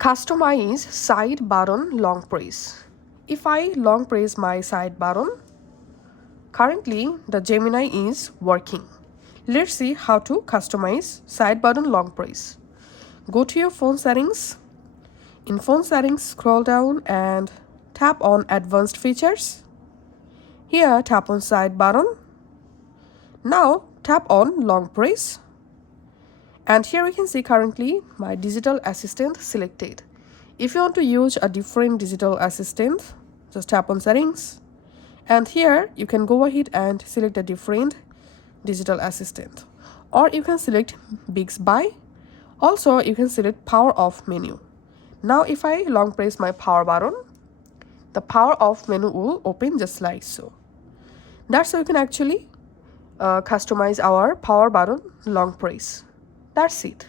Customize side button long press. If I long press my side button, currently the Gemini is working. Let's see how to customize side button long press. Go to your phone settings. In phone settings, scroll down and tap on advanced features. Here tap on side button. Now tap on long press. And here we can see currently my digital assistant selected. If you want to use a different digital assistant, just tap on settings. And here you can go ahead and select a different digital assistant. Or you can select Bixby. Also, you can select power off menu. Now if I long press my power button, the power off menu will open just like so. That's how you can actually customize our power button long press. That's it.